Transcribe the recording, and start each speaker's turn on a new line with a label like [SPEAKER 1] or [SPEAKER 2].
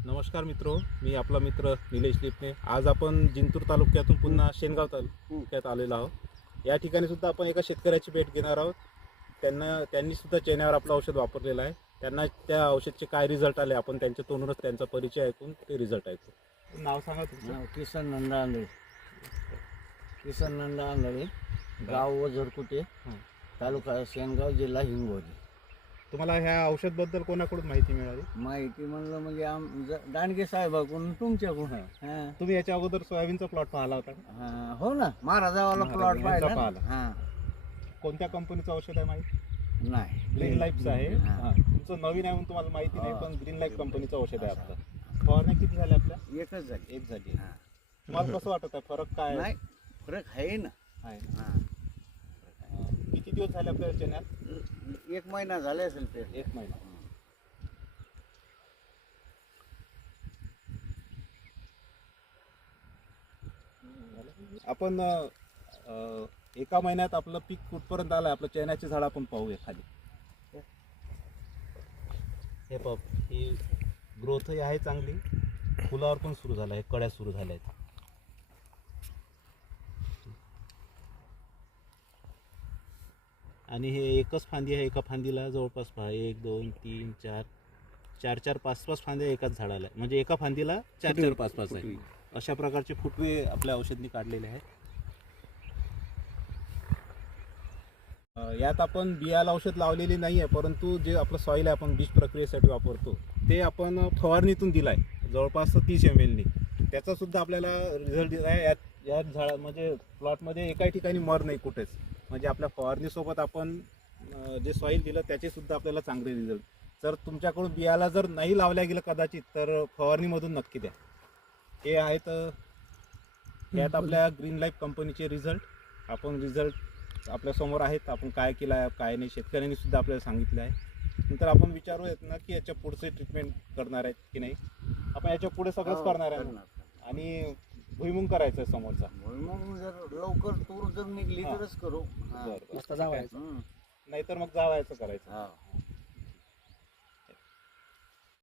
[SPEAKER 1] नमस्कार मित्रो, मी आपला मित्र निलेश लिपणे. आज आपण जिंतूर तालुक्यातून पुन्हा शेनगाव तालुक्यात आलेलो आहोत. या ठिकाणी सुद्धा आपण एका शेतकऱ्याची भेट घेणार आहोत. त्यांनी सुद्धा चेन्यावर आपलं औषध वापरलेलं आहे. त्यांना त्या औषधचे काय रिझल्ट आले आपण त्यांच्या तोंडूनच त्यांचा परिचय ऐकून ते रिझल्ट ऐकू. नाव सांगा तुमचं.
[SPEAKER 2] किसन नंदा आंधळे. किसन नंदा आंधळे, गाव वझरकुटे, तालुका शेनगाव, जिल्हा हिंगोली.
[SPEAKER 1] तुम्हाला ह्या औषधबद्दल कोणाकडून माहिती मिळाली?
[SPEAKER 2] माहिती म्हणलं म्हणजे दांडगे साहेबाकडून, तुमच्याकडून.
[SPEAKER 1] तुम्ही याच्या अगोदर सोयाबीनचा प्लॉट पाहिला होता का?
[SPEAKER 2] हो ना, महाराजावाला प्लॉट
[SPEAKER 1] पाहिला.
[SPEAKER 2] पाहिला.
[SPEAKER 1] कोणत्या कंपनीचं औषध आहे माहिती?
[SPEAKER 2] नाही,
[SPEAKER 1] ग्रीन लाईफचं आहे. तुमचं नवीन आहे म्हणून तुम्हाला माहिती नाही, पण ग्रीन लाईफ कंपनीचं औषध आहे आपलं. फवारण्या किती झाल्या आपल्या?
[SPEAKER 2] एकच झाली.
[SPEAKER 1] एक झाली. तुम्हाला कसं वाटत आहे, फरक काय
[SPEAKER 2] नाही, फरक आहे ना.
[SPEAKER 1] किती दिवस झाले आपल्या चेन्यात?
[SPEAKER 2] 1 महिना झाले असेल ते.
[SPEAKER 1] 1 महिना. आपण एका महिन्यात आपलं पीक कुठपर्यंत आलंय? आपलं चेन्याचे झाड आपण पाहूया खाली. हे पाहू, ही ग्रोथ आहे चांगली. फुलावर पण सुरू झालं आहे, कळ्या सुरू झाल्या आहेत. आणि हे एकच फांदी आहे. एका फांदीला जवळपास पहा 1 2 3 4 4 4 5 5 फांद्या एकाच झाडाला, म्हणजे एका फांदीला 4 4 5 5 आहे. अशा प्रकारचे फुटवे आपल्या औषधनी काढलेले आहेत. यात आपण बियाला औषध लावलेली नाही आहे, परंतु जे आपलं सॉईल आहे आपण बीज प्रक्रियेसाठी वापरतो ते आपण फवारणीतून दिलं आहे जवळपास 30 ml नी. त्याचा सुद्धा आपल्याला रिझल्ट दिला आहे. या झाडा म्हणजे प्लॉटमध्ये एकाही ठिकाणी मर नाही कुठेच. म्हणजे आपल्या फवारणीसोबत आपण जे सॉईल दिलं त्याचे सुद्धा आपल्याला चांगले रिझल्ट. जर तुमच्याकडून बियाला जर नाही लावल्या गेलं कदाचित, तर फवारणीमधून नक्की द्या. हे आहेत यात आपल्या ग्रीन लाईफ कंपनीचे रिझल्ट. आपण रिझल्ट आपल्यासमोर आहेत. आपण काय केलं आहे काय नाही शेतकऱ्यांनी सुद्धा आपल्याला सांगितलं आहे. नंतर आपण विचारूयात ना की याच्या पुढचे ट्रीटमेंट करणार आहेत की नाही. आपण याच्या पुढे सगळंच करणार आहे आणि भुईमुंग करायचं आहे समोरचा.
[SPEAKER 2] मग जर लवकर तूर जर निघली तरच करू.
[SPEAKER 1] नाहीतर मग जावायचं करायचं.